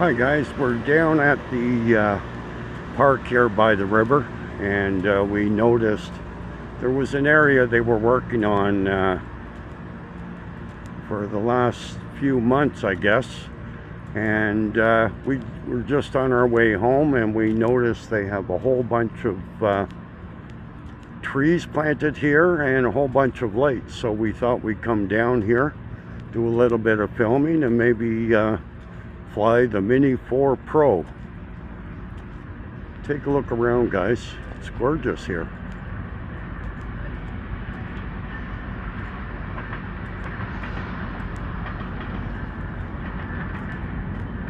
Hi guys, we're down at the park here by the river, and we noticed there was an area they were working on for the last few months, I guess. And we were just on our way home, and we noticed they have a whole bunch of trees planted here and a whole bunch of lights. So we thought we'd come down here, do a little bit of filming, and maybe fly the Mini 4 Pro. Take a look around, guys. It's gorgeous here.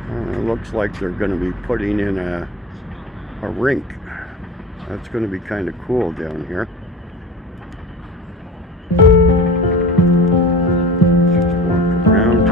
It looks like they're going to be putting in a rink. That's going to be kind of cool down here. Just walk around.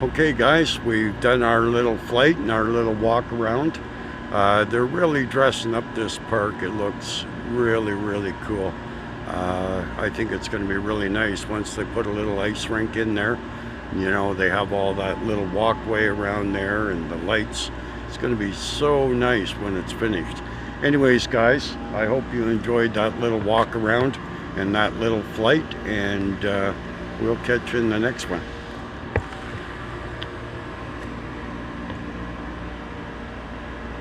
Okay guys, we've done our little flight and our little walk around. They're really dressing up this park. It looks really cool. I think it's going to be really nice once they put a little ice rink in there. You know, they have all that little walkway around there and the lights. It's going to be so nice when it's finished. Anyways guys, I hope you enjoyed that little walk around and that little flight, and we'll catch you in the next one.